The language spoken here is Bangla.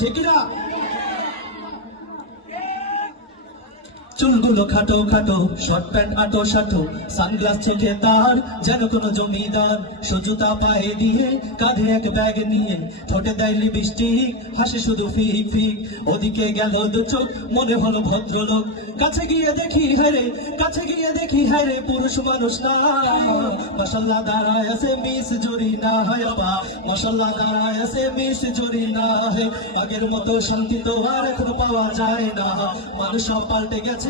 ঠিকই না চুলগুলো খাটো খাটো শর্ট প্যান্ট আটো সাটো সানগ্লাস চোখে তার যেন কোনো জমিদার সজুতা পায়ে দিয়ে কাঁধে এক ব্যাগ নিয়ে ঠোঁটে দেয় লিপস্টিক হাসে শুধু ফিক ফিক। ওদিকে গেল দু চোখ, মনে হলো ভদ্রলোক। কাছে গিয়ে দেখি হারে কাছে গিয়ে দেখি হারে পুরুষ মানুষ না মশাল্লা দাঁড়ায় আছে মিস জুরি না হয় বাবা মশাল্লা দাঁড়ায় আছে মিস জুরি না হয়। আগের মতো শান্তি তো আর এখন পাওয়া যায় না। মানুষ সব পাল্টে গেছে